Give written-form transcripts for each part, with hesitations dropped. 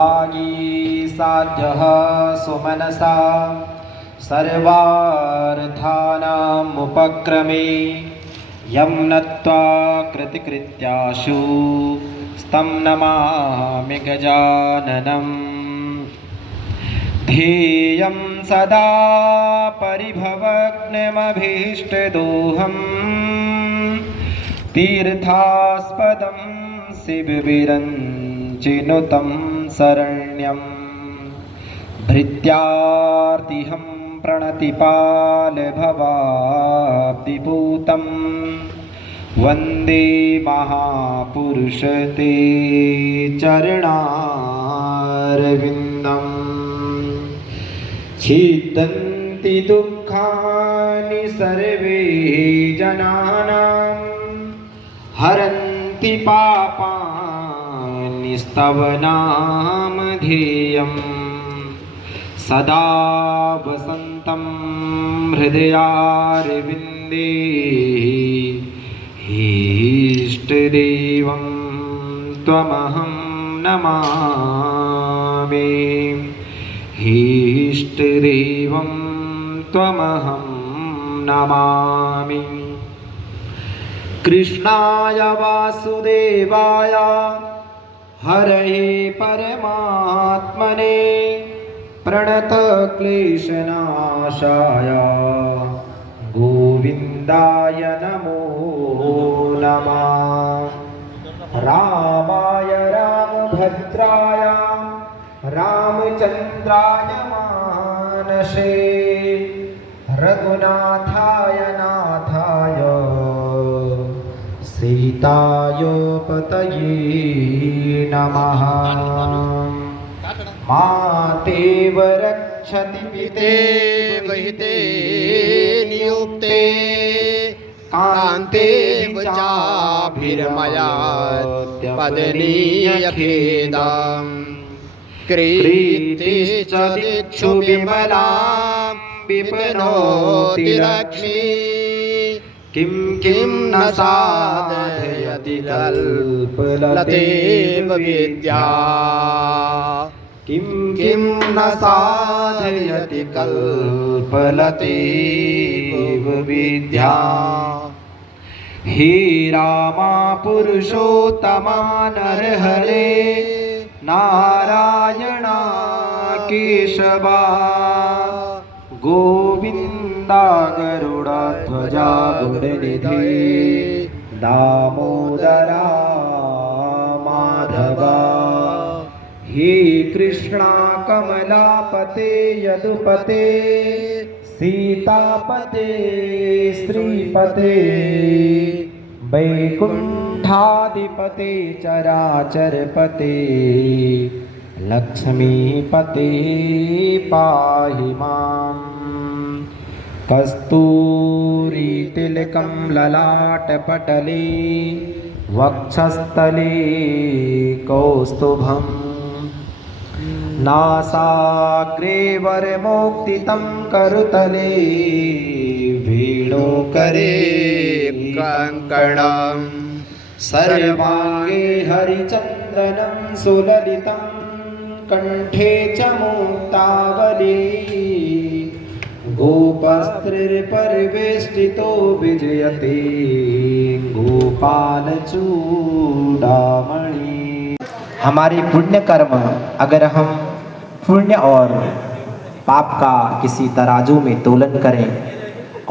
वागी साध्यः सुमनसा सर्वार्थानामुपक्रमे यं नत्वा कृतिकृत्याशु स्तं नमामि गजाननम्। ध्येयं सदा परिभवग्नमभीष्टदोहम् तीर्थास्पदं शिवविरञ्चिनुतं शरण्यं। भृत्यार्तिहं प्रणतिपालभवाब्धिपूतं वन्दे महापुरुष ते चरणारविन्दम्। छिद्यन्ति दुःखानि सर्वे जनानां हरन्ति पापानि स्तव नामधेयम्। सदा वसन्तं हृदयारविन्दे इष्टदेवं त्वमहं नमामि। इष्टदेवं त्वमहं नमामि। कृष्णाय वासुदेवाय हरये परमात्मने प्रणतक्लेशनाशाय गोविन्दाय नमो नमः। रामाय रामभद्राय रामचन्द्राय मानसे रघुनाथाय नाथाय सीताय पतये नमः। मातेव रक्षति पितेव हिते नियुक्ते कान्तेव चाभिर्मया पदनीयखेदाम्। कृतिश्च दिक्षु विमलां विपनोति लक्ष्मी किं किं न साधयति कल्पलतेव विद्या। किं किं न साधयति कल्पलतेव विद्या। हे रामा पुरुषोत्तमा नरहरे नारायणा केशवा गोविन्दा गरुडध्वजा गुणनिधे दामोदरा माधवा। हे कृष्णा कमलापते यदुपते सीतापते श्रीपते वैकुण्ठाधिपते चराचरपते लक्ष्मीपते पाहि माम्। कस्तूरीतिलकं ललाटपटले वक्षस्थले कौस्तुभम् नासाग्रे वरमोक्तितं करतले वेणुकरे कङ्कणम्। सर्वाङ्गे हरिचन्दनं सुललितं कण्ठे च मुक्तावली गोपस्त्रिपरिवेष्टितो विजयते गोपालचूडामणि। हमारे पुण्य कर्म अगर हम पुण्य और पाप का किसी तराजू में तोलन करें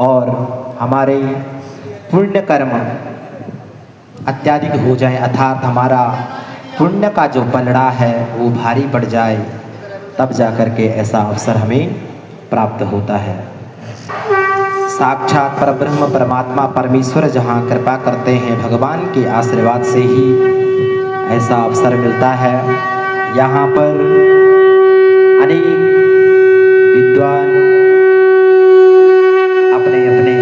और हमारे पुण्य कर्म अत्याधिक हो जाए अर्थात हमारा पुण्य का जो पलड़ा है वो भारी पड़ जाए तब जाकर के ऐसा अवसर हमें प्राप्त होता है। साक्षात परब्रह्म परमात्मा परमेश्वर जहाँ कृपा करते हैं भगवान के आशीर्वाद से ही ऐसा अवसर मिलता है। यहाँ पर अनेक विद्वान अपने अपने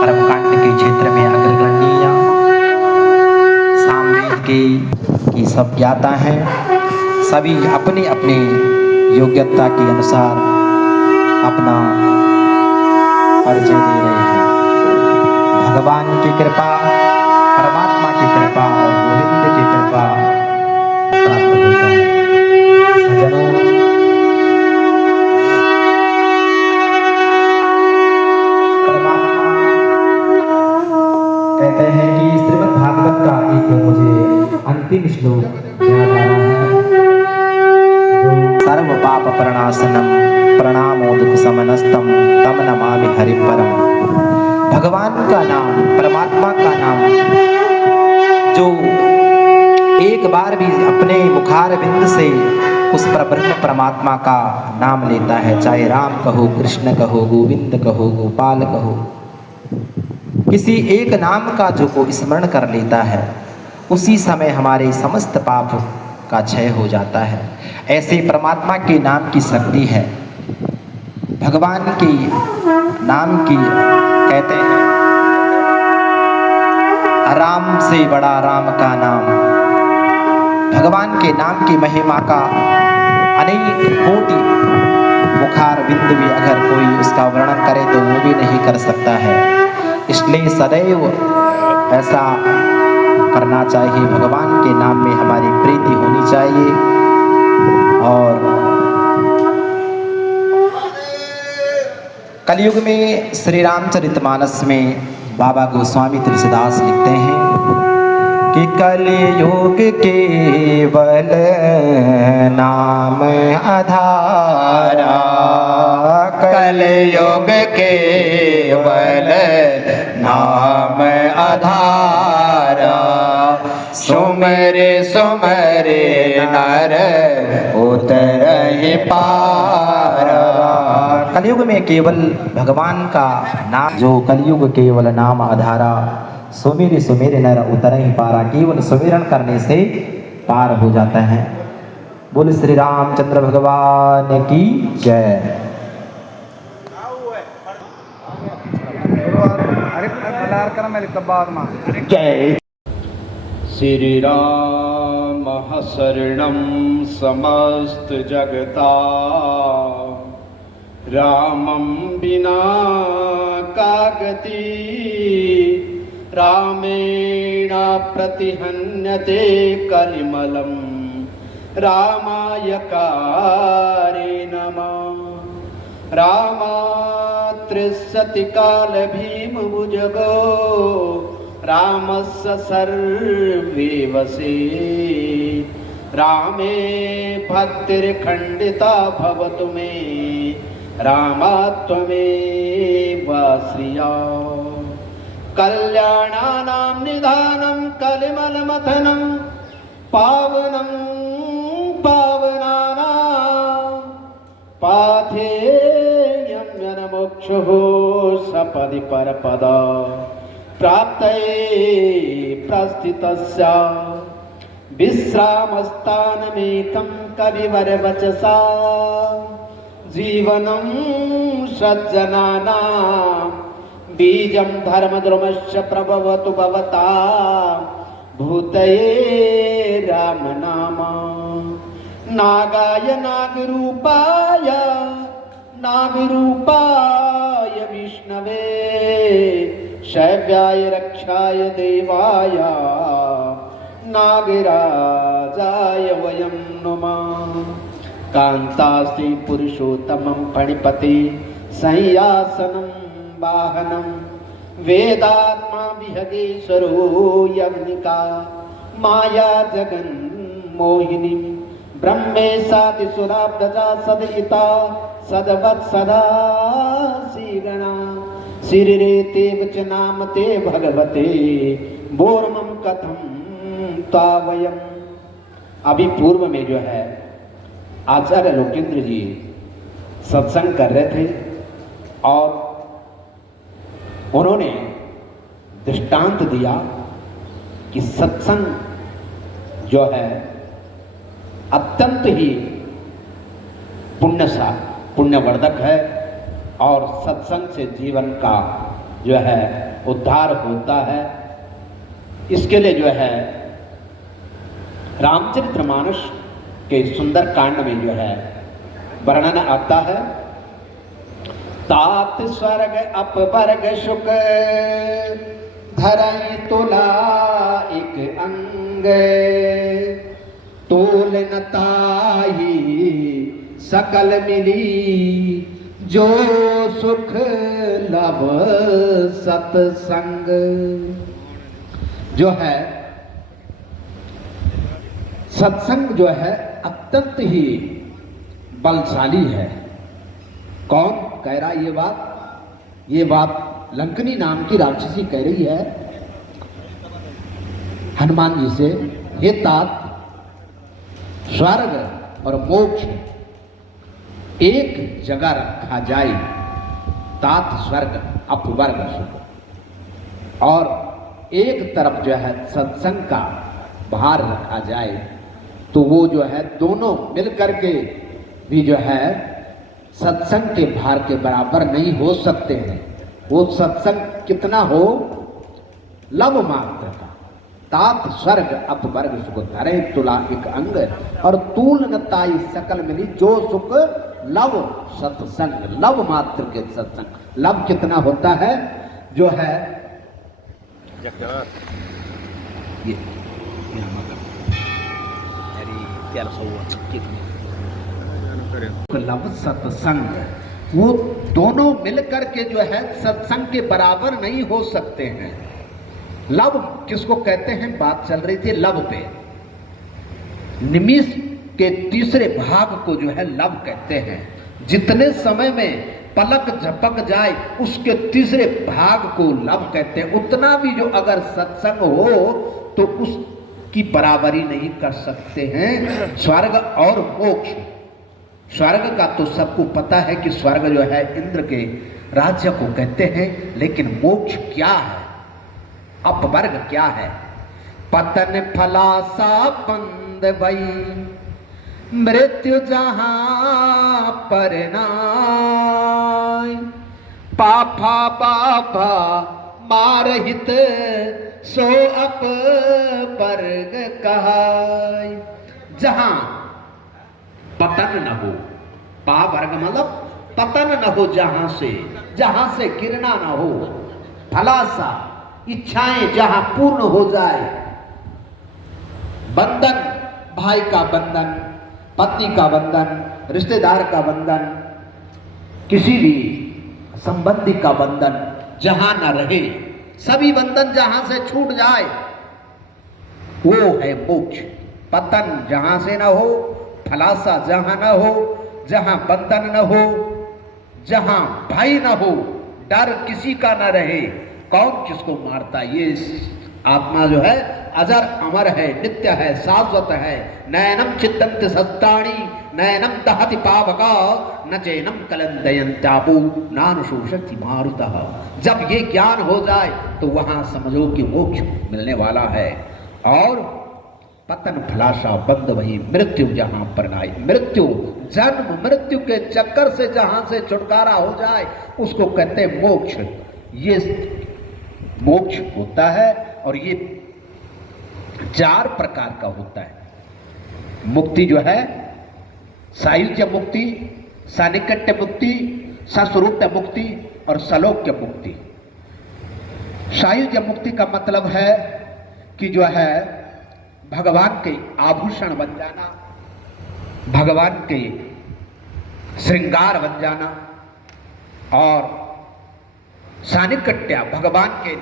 कर्मकांड के क्षेत्र में अग्रगण्य सामवेद की सब ज्ञाता हैं। सभी अपने अपने योग्यता के अनुसार अपना परिचय दे रहे हैं। भगवान की कृपा परमात्मा की कृपा और गोविंद की कृपा प्राप्त होता है। पाप प्रणाशनम प्रणामोदक समनस्तम तम नमामि हरि परम। भगवान का नाम, परमात्मा का नाम जो एक बार भी अपने मुखार बिंद से उस परब्रह्म परमात्मा का नाम लेता है, चाहे राम कहो, कृष्ण कहो, गोविंद कहो, गोपाल कहो, किसी एक नाम का जो को स्मरण कर लेता है, उसी समय हमारे समस्त पाप का क्षय हो जाता है। ऐसे परमात्मा के नाम की शक्ति है। भगवान के नाम की कहते हैं राम से बड़ा राम का नाम। भगवान के नाम की महिमा का अनेक कोटि मुखार बिंद भी अगर कोई उसका वर्णन करे तो वो भी नहीं कर सकता है। इसलिए सदैव ऐसा करना चाहिए, भगवान के नाम में हमारी प्रीति होनी चाहिए। और कलयुग में श्री रामचरितमानस में बाबा गोस्वामी तुलसीदास लिखते हैं कि कलयुग केवल नाम आधारा, कलयुग केवल नाम आधारा, सुमरे सुमरे नर उतरहि पारा। कलयुग में केवल भगवान का नाम, जो कलयुग केवल नाम आधारा, सुमिर सुमिर नर उतर ही पारा, केवल सुमिरन करने से पार हो जाता है। बोल श्री रामचंद्र भगवान की जय। जय श्री राम शरणं समस्त जगता, रामं विना का गति, रामेण प्रतिहन्यते कलिमलं, रामाय कारे नमः। रामात्रिशति काल भीम भुजगो, रामस्य सर्वे वशे, रामे भक्तिर्खण्डिता भवतु मे, रामात्ममेव श्रिया। कल्याणानां निधानं कलिमलमथनं, पावनं पावनानां, पाथेयं जनमोक्षः सपदि परपदा, प्राप्तये प्रस्थितस्य विश्रामस्थानमेकं कविवरवचसा, जीवनं सज्जनानां बीजं धर्मद्रुमस्य प्रभवतु भवता, भूतये राम नाम। नागाय नागरूपाय नागरूपाय विष्णवे, शैव्याय रक्षाय देवाय, नागराजाय वयं नुमः। कान्तास्ति पुरुषोत्तमं फणिपति, संयासनं वाहनं, वेदात्मा विहगेश्वरो यज्ञिका, माया जगन्मोहिनी, ब्रह्मेशादिसुराब्दजा सदयिता, सदवत्सदा श्रीगणा, श्रीरेतेव च नामते भगवते, बोर्मं कथं तावयम्। अभी पूर्व में जो है आचार्य लोकेंद्र जी सत्संग कर रहे थे और उन्होंने दृष्टांत दिया कि सत्संग जो है अत्यंत ही पुण्यवर्धक है और सत्संग से जीवन का जो है उद्धार होता है। इसके लिए जो है रामचरितमानस के सुंदर कांड में जो है वर्णन आता है। तात स्वर्ग अपवर्ग सुख, धरई तुला एक अंग, तोल न ताही सकल मिली, जो सुख लभ सत्संग। जो है सत्संग जो है अत्यंत ही बलशाली है। कौन कह रहा ये बात? ये बात लंकनी नाम की राक्षसी कह रही है हनुमान जी से, हे तात, स्वर्ग और मोक्ष एक जगह रखा जाए, तात स्वर्ग अपवर्ग सुख, और एक तरफ जो है सत्संग का भार रखा जाए, तो वो जो है दोनों मिलकर के भी जो है सत्संग के भार के बराबर नहीं हो सकते हैं। वो सत्संग कितना हो? लव मात्र का। तात स्वर्ग अपवर्ग सुख धरे तुला एक अंग, और तूल न ताई सकल मिली जो सुख लव सत्संग, लव मात्र के सत्संग। लव कितना होता है? जो है ये लव सत्संग, वो दोनों मिलकर के जो है सत्संग के बराबर नहीं हो सकते हैं। लव किसको कहते हैं? बात चल रही थी लव पे। निमिष के तीसरे भाग को जो है लव कहते हैं। जितने समय में पलक झपक जाए उसके तीसरे भाग को लव कहते हैं। उतना भी जो अगर सत्संग हो तो उसकी बराबरी नहीं कर सकते हैं स्वर्ग और मोक्ष। स्वर्ग का तो सबको पता है कि स्वर्ग जो है इंद्र के राज्य को कहते हैं, लेकिन मोक्ष क्या है? अपवर्ग क्या है? पतन फलासा बंद भई मृत्यु जहां पर नाय, पाफा बाबा मारहित सो अपवर्ग कहाय। जहां पतन न हो, पा वर्ग मतलब पतन न हो, जहां से गिरना न हो, फलासा इच्छाएं जहां पूर्ण हो जाए, बंधन, भाई का बंधन, पत्नी का बंधन, रिश्तेदार का बंधन, किसी भी संबंधी का बंधन जहां न रहे, सभी बंधन जहां से छूट जाए, वो है मोक्ष। पतन जहां से न हो, फलासा जहां न हो, जहां बंधन न हो, जहां भय न हो, डर किसी का न रहे। कौन किसको मारता? ये आत्मा जो है अजर अमर है, नित्य है, शाश्वत है। नयनम चित्तंत सत्ताणी नयनम दहति पावका न चैनम कलंदयंत्यापु नानुशोषति मारुतः। जब ये ज्ञान हो जाए तो वहां समझो कि मोक्ष मिलने वाला है। और पतन फलाशा बंद वही मृत्यु जहां पर नाई, मृत्यु जन्म मृत्यु के चक्कर से जहां से छुटकारा हो जाए उसको कहते हैं मोक्ष। ये मोक्ष होता है और ये 4 प्रकार का होता है। मुक्ति जो है सायुज्य मुक्ति, सानिकट्य मुक्ति, सस्वरूप मुक्ति और सलोक्य मुक्ति। सायुज्य मुक्ति का मतलब है कि जो है भगवान के आभूषण बन जाना, भगवान के श्रृंगार बन जाना, और सानिकट्य भगवान के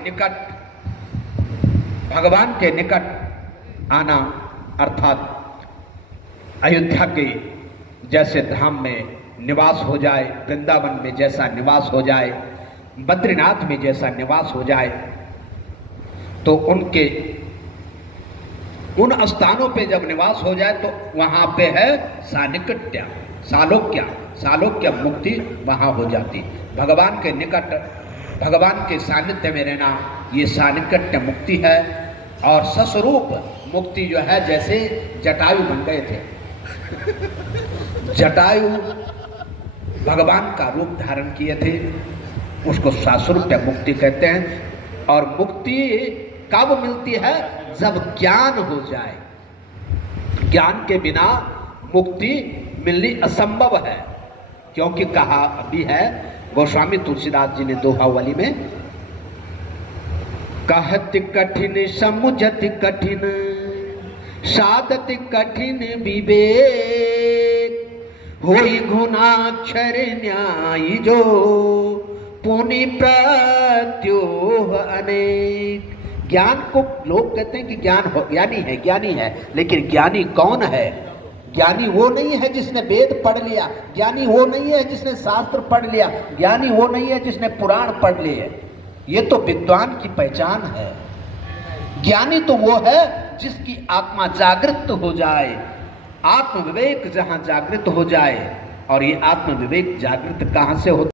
निकट आना, अर्थात अयोध्या के जैसे धाम में निवास हो जाए, वृंदावन में जैसा निवास हो जाए, बद्रीनाथ में जैसा निवास हो जाए, तो उनके उन स्थानों पे जब निवास हो जाए तो वहां पे है सानिकट्य, सालोक्य मुक्ति वहां हो जाती। भगवान के निकट, भगवान के सानिध्य में रहना, ये सानिकट्य मुक्ति है। और सस्वरूप मुक्ति जो है, जैसे जटायु बन गए थे, जटायु भगवान का रूप धारण किए थे, उसको सस्वरूप मुक्ति कहते हैं। और मुक्ति कब मिलती है? जब ज्ञान हो जाए। ज्ञान के बिना मुक्ति मिलनी असंभव है, क्योंकि कहा अभी है गोस्वामी तुलसीदास जी ने दोहावली में, कहत कठिन समुझत कठिन साधत कठिन विवेक, होई गुणाक्षर न्याय जो पुनि प्रत्योह अनेक। ज्ञान को लोग कहते हैं कि ज्ञानी है, लेकिन ज्ञानी कौन है? ज्ञानी वो नहीं है जिसने वेद पढ़ लिया, ज्ञानी वो नहीं है जिसने शास्त्र पढ़ लिया, ज्ञानी वो नहीं है जिसने पुराण पढ़ लिए। ये तो विद्वान की पहचान है। ज्ञानी तो वो है जिसकी आत्मा जागृत हो जाए, आत्म विवेक जहां जागृत हो जाए। और ये आत्म विवेक जागृत कहां से होता